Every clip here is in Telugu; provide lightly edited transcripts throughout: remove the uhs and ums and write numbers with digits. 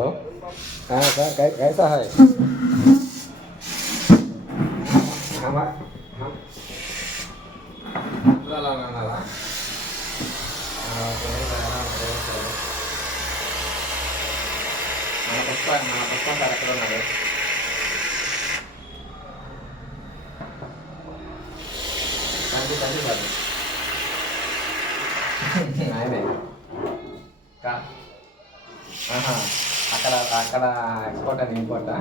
हेलो। हाँ सर, कैसा है? हम మన పుష్ప సార్ ఎక్కడ ఉన్నారు? తండ్రి సార్ ఆయనే ఆహా, అక్కడ అక్కడ ఎక్స్పోర్ట్ అని ఇంపోర్టా?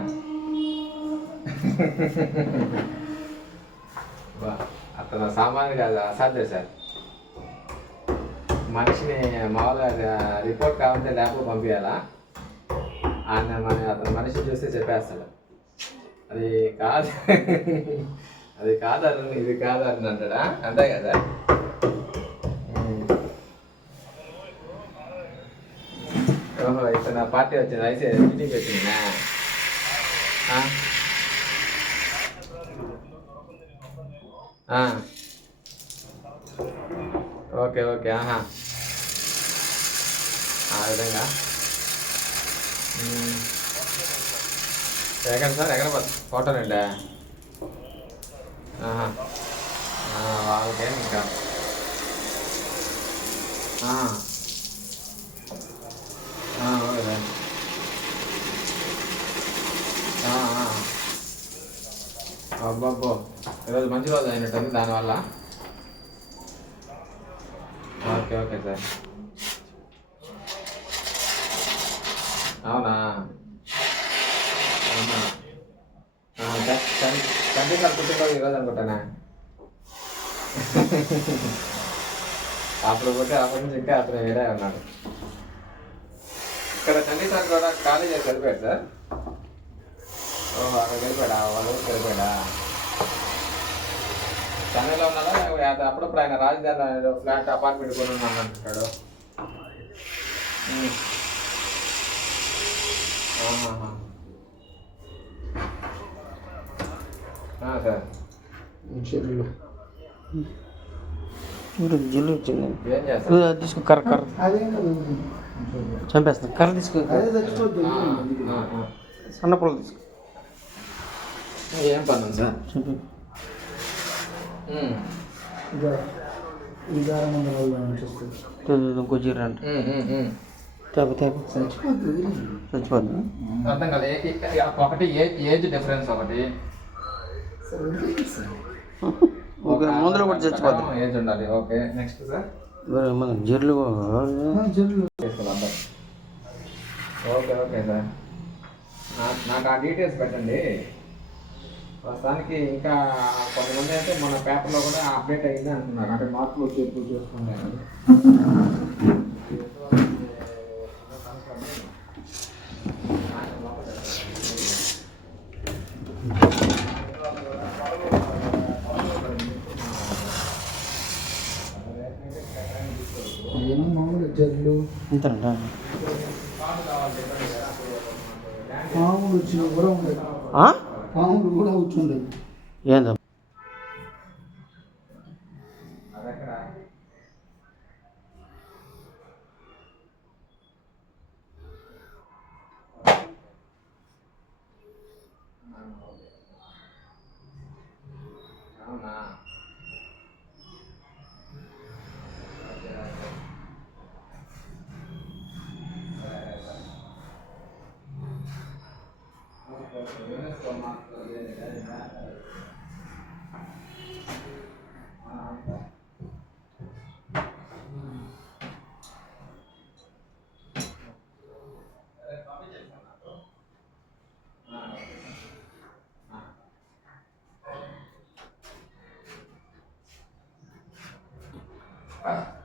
అతను సామాన్యుడు కాదు, అసాధ్యం సార్. మనిషిని మామూలుగా రిపోర్ట్ కావాలంటే ల్యాబ్లో పంపించాలా, ఆయన అతను మనిషి చూస్తే చెప్పేస్తాడు అది కాదు అది కాదు ఇది కాదు అని అంటాడా, అంతే కదా. ఓహో, ఇక్కడ నా పార్టీ వచ్చింది, అయితే మీటింగ్ వచ్చిందా? ఓకే ఓకే, ఆహా, ఆ విధంగా. ఎక్కడ సార్, ఎక్కడ ఫోటో రండి. వాళ్ళకేం ఇంకా ఓకే సార్. అబ్బబ్బో, ఈరోజు మంచి రోజు అయినట్టుంది దానివల్ల. Okay okay sir. అవునా? తండ్రి సార్ పుట్టినరోజు ఈరోజు అనుకుంటానా? అప్పుడు పోతే అప్పటి నుంచి ఇంకా అతను వేరే ఉన్నాడు. ఇక్కడ తండ్రి సార్ కూడా కాలేజీ వెళ్ళిపోయాడు సార్. ఓహో, అక్కడ వెళ్ళిపోయాడా? వాళ్ళ ఊరికి వెళ్ళిపోయాడా? చెన్నైలో ఉన్నాడా? అప్పుడప్పుడు ఆయన రాజధానిలో ఫ్లాట్ అపార్ట్మెంట్ కొని ఉన్నాను అంటాడు. సార్ జిల్లు తీసుకో, కర్ర కర్ర చంపేస్తాను. కర్ర తీసుకో, సన్న పొలం తీసుకో. ఏం పని సార్? ఇంకో జీరో అంటే చచ్చిపోద్దు. అర్థం కదా, ఒకటి ఏజ్ డిఫరెన్స్, ఒకటి ఓకే, ముందర కూడా చచ్చిపోద్ది, ఏజ్ ఉండాలి. ఓకే, నెక్స్ట్ సార్ జర్లు తీసుకున్నాం. ఓకే ఓకే సార్, నాకు ఆ డీటెయిల్స్ పెట్టండి. ప్రస్తుతానికి ఇంకా కొంతమంది అయితే మన పేపర్లో కూడా అప్డేట్ అయ్యింది అంటున్నారు, అంటే మార్పులు చేర్పులు చేసుకున్నారు. ఏమో మామూలు జల్లు అంతేనంట. పాములు వచ్చినవి కూడా ఉండేది, పాములు కూడా వచ్చుండేది. ఏందా అవునా? Ah.